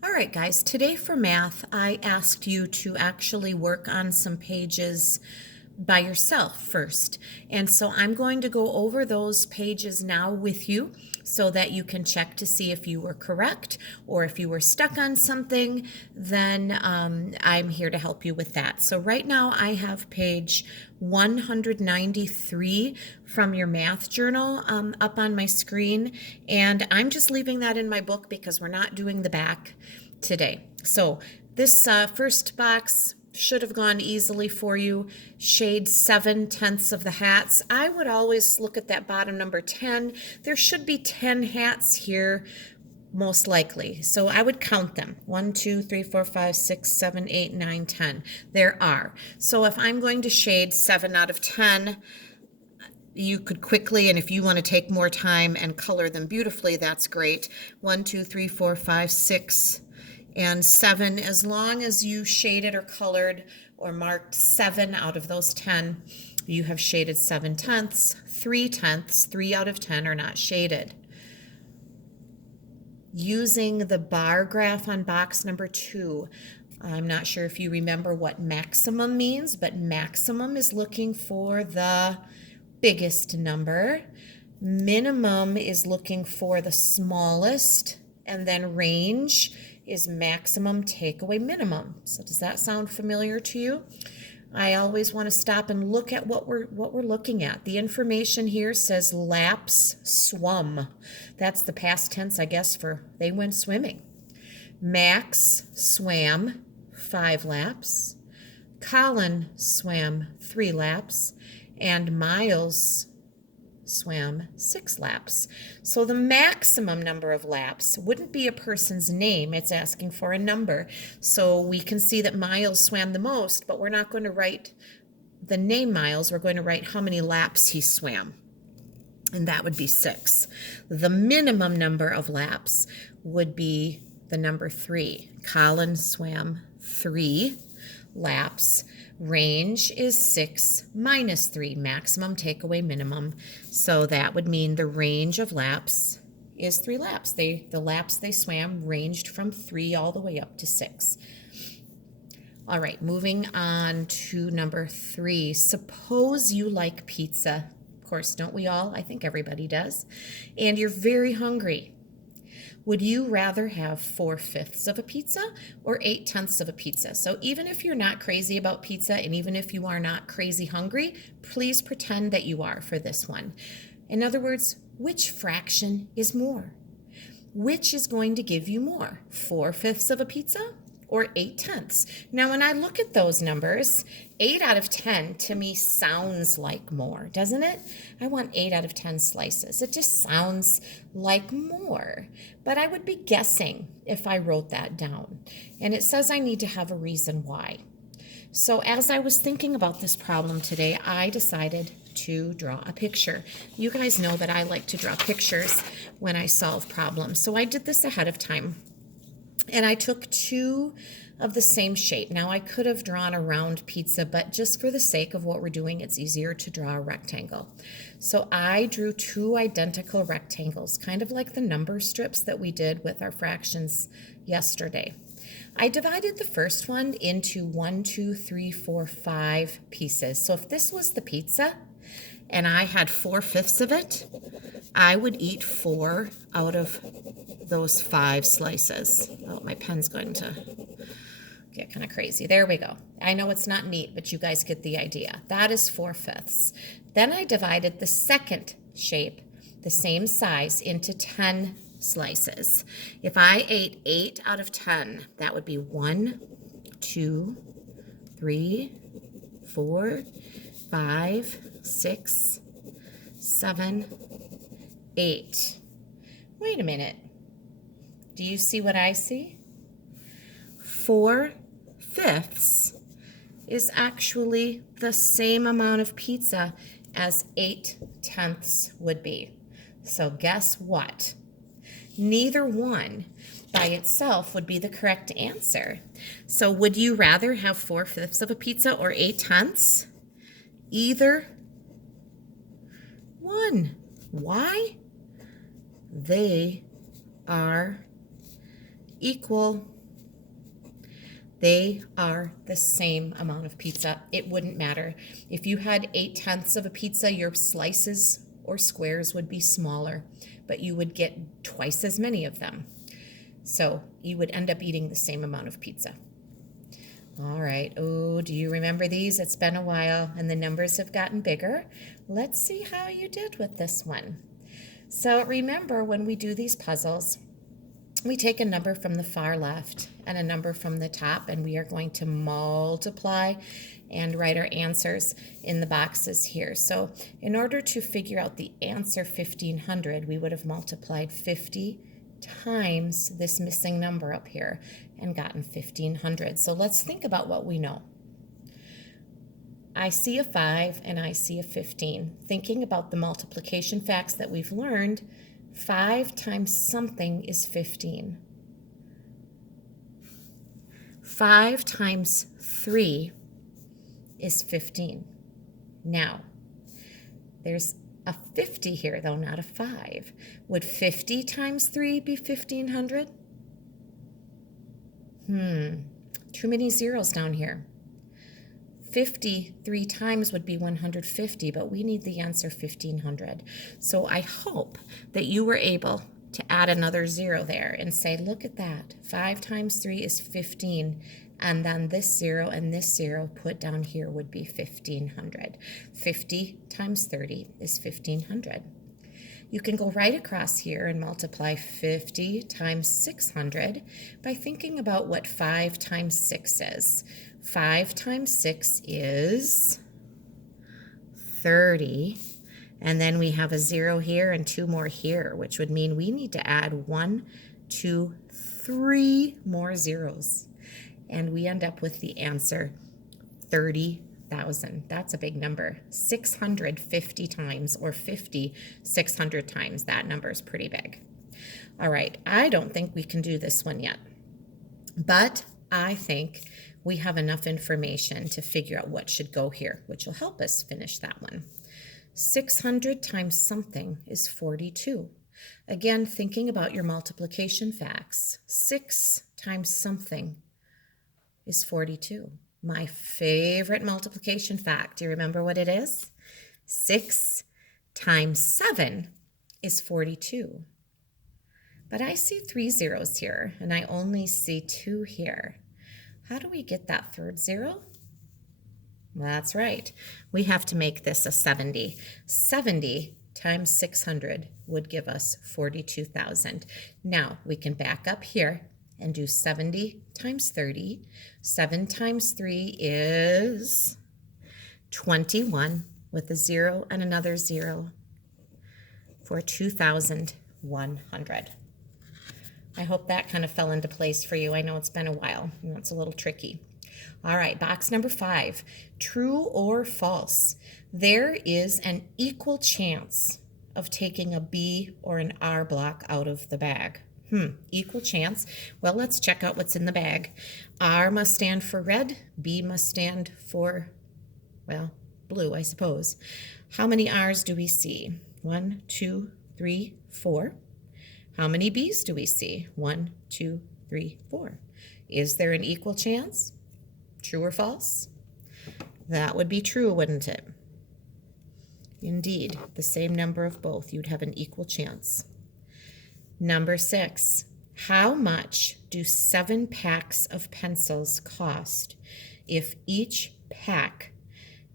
All right, guys, today for math, I asked you to actually work on some pages by yourself first. And so I'm going to go over those pages now with you so that you can check to see if you were correct or if you were stuck on something, then I'm here to help you with that. So right now I have page 193 from your math journal up on my screen, and I'm just leaving that in my book because we're not doing the back today. So this first box should have gone easily for you. Shade 7/10 of the hats. I would always look at that bottom number 10. There should be 10 hats here, most likely. So I would count them. 1, 2, 3, 4, 5, 6, 7, 8, 9, 10. There are. So if I'm going to shade 7 out of 10, you could quickly, and if you want to take more time and color them beautifully, that's great. 1, 2, 3, 4, 5, 6, and 7, as long as you shaded or colored or marked 7 out of those 10, you have shaded 7/10. 3/10, 3 out of 10 are not shaded. Using the bar graph on box number 2, I'm not sure if you remember what maximum means, but maximum is looking for the biggest number. Minimum is looking for the smallest, and then range is maximum take away minimum. So does that sound familiar to you? I always want to stop and look at what we're looking at. The information here says laps swum. That's the past tense, I guess, for they went swimming. Max swam 5 laps. Colin swam 3 laps. And Miles swam 6 laps. So the maximum number of laps wouldn't be a person's name. It's asking for a number. So we can see that Miles swam the most, but we're not going to write the name Miles. We're going to write how many laps he swam, and that would be 6. The minimum number of laps would be the number 3. Colin swam 3 laps. Range is 6 minus 3, maximum take away minimum. So that would mean the range of laps is 3 laps. The laps they swam ranged from 3 all the way up to 6. All right, moving on to number 3. Suppose you like pizza. Of course, don't we all? I think everybody does. And you're very hungry. Would you rather have 4/5 of a pizza or 8/10 of a pizza? So even if you're not crazy about pizza, and even if you are not crazy hungry, please pretend that you are for this one. In other words, which fraction is more? Which is going to give you more? 4/5 of a pizza or 8/10? Now, when I look at those numbers, 8 out of 10 to me sounds like more, doesn't it? I want 8 out of 10 slices. It just sounds like more. But I would be guessing if I wrote that down. And it says I need to have a reason why. So as I was thinking about this problem today, I decided to draw a picture. You guys know that I like to draw pictures when I solve problems. So I did this ahead of time. And I took 2 of the same shape. Now I could have drawn a round pizza, but just for the sake of what we're doing, it's easier to draw a rectangle. So I drew 2 identical rectangles, kind of like the number strips that we did with our fractions yesterday. I divided the first one into 1, 2, 3, 4, 5 pieces. So if this was the pizza and I had 4/5 of it, I would eat 4 out of those 5 slices. Oh, my pen's going to get kind of crazy. There we go. I know it's not neat, but you guys get the idea. That is 4/5. Then I divided the second shape, the same size, into 10 slices. If I ate 8 out of 10, that would be 1, 2, 3, 4, 5, 6, 7, 8. Wait a minute. Do you see what I see? 4/5 is actually the same amount of pizza as 8/10 would be. So guess what? Neither one by itself would be the correct answer. So would you rather have 4/5 of a pizza or 8/10? Either one. Why? They are equal. They are the same amount of pizza. It wouldn't matter. If you had 8/10 of a pizza, your slices or squares would be smaller, but you would get twice as many of them. So you would end up eating the same amount of pizza. All right. Oh, do you remember these? It's been a while and the numbers have gotten bigger. Let's see how you did with this one. So remember, when we do these puzzles, we take a number from the far left and a number from the top, and we are going to multiply and write our answers in the boxes here. So in order to figure out the answer 1500, we would have multiplied 50 times this missing number up here and gotten 1500. So let's think about what we know. I see a 5 and I see a 15. Thinking about the multiplication facts that we've learned, 5 times something is 15. 5 times 3 is 15. Now, there's a 50 here, though, not a 5. Would 50 times 3 be 1500? Too many zeros down here. 50 3 times would be 150, but we need the answer 1500. So I hope that you were able to add another 0 there and say, look at that, 5 times 3 is 15, and then this 0 and this 0 put down here would be 1500. 50 times 30 is 1500. You can go right across here and multiply 50 times 600 by thinking about what 5 times 6 is. 5 times 6 is 30. And then we have a 0 here and 2 more here, which would mean we need to add 1, 2, 3 more zeros. And we end up with the answer 30,000. That's a big number. 650 times, or 50 600 times. That number is pretty big. All right, I don't think we can do this one yet, but I think we have enough information to figure out what should go here, which will help us finish that one. 600 times something is 42. Again, thinking about your multiplication facts, 6 times something is 42. My favorite multiplication fact, do you remember what it is? 6 times 7 is 42. But I see 3 zeros here, and I only see 2 here. How do we get that third 0? That's right. We have to make this a 70. 70 times 600 would give us 42,000. Now we can back up here and do 70 times 30. 7 times 3 is 21 with a 0 and another 0 for 2,100. I hope that kind of fell into place for you. I know it's been a while, and that's a little tricky. All right, box number 5, true or false. There is an equal chance of taking a B or an R block out of the bag. Equal chance. Well, let's check out what's in the bag. R must stand for red. B must stand for, well, blue, I suppose. How many R's do we see? 1, 2, 3, 4. How many B's do we see? 1, 2, 3, 4. Is there an equal chance? True or false? That would be true, wouldn't it? Indeed, the same number of both, you'd have an equal chance. Number 6, how much do 7 packs of pencils cost if each pack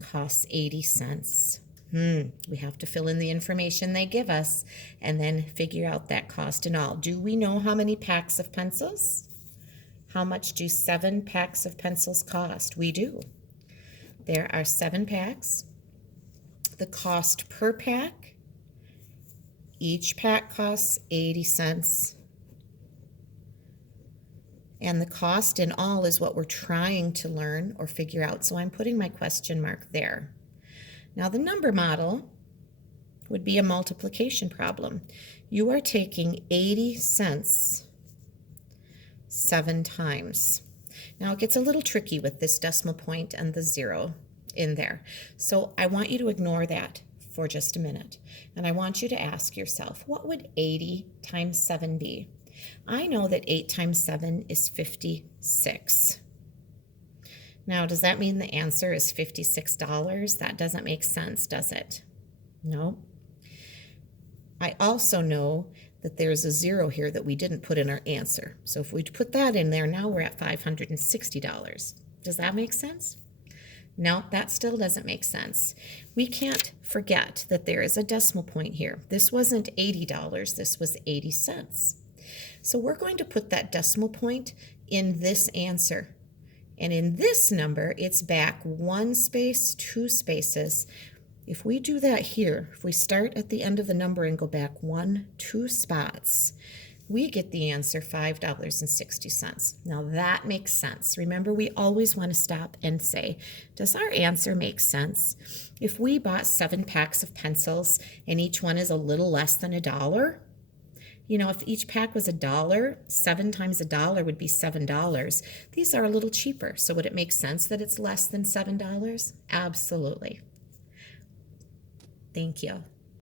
costs 80 cents? We have to fill in the information they give us and then figure out that cost and all. Do we know how many packs of pencils? How much do 7 packs of pencils cost? We do. There are 7 packs. The cost per pack, each pack costs 80 cents. And the cost in all is what we're trying to learn or figure out. So I'm putting my question mark there. Now the number model would be a multiplication problem. You are taking 80 cents 7 times. Now it gets a little tricky with this decimal point and the 0 in there. So I want you to ignore that for just a minute. And I want you to ask yourself, what would 80 times 7 be? I know that 8 times 7 is 56. Now, does that mean the answer is $56? That doesn't make sense, does it? No. I also know that there's a 0 here that we didn't put in our answer. So if we put that in there, now we're at $560. Does that make sense? No, that still doesn't make sense. We can't forget that there is a decimal point here. This wasn't $80, this was 80 cents. So we're going to put that decimal point in this answer. And in this number, it's back 1 space, 2 spaces. If we do that here, if we start at the end of the number and go back 1, 2 spots, we get the answer $5.60. Now that makes sense. Remember, we always want to stop and say, does our answer make sense? If we bought 7 packs of pencils and each one is a little less than $1, you know, if each pack was $1, 7 times $1 would be $7. These are a little cheaper. So would it make sense that it's less than $7? Absolutely. Thank you.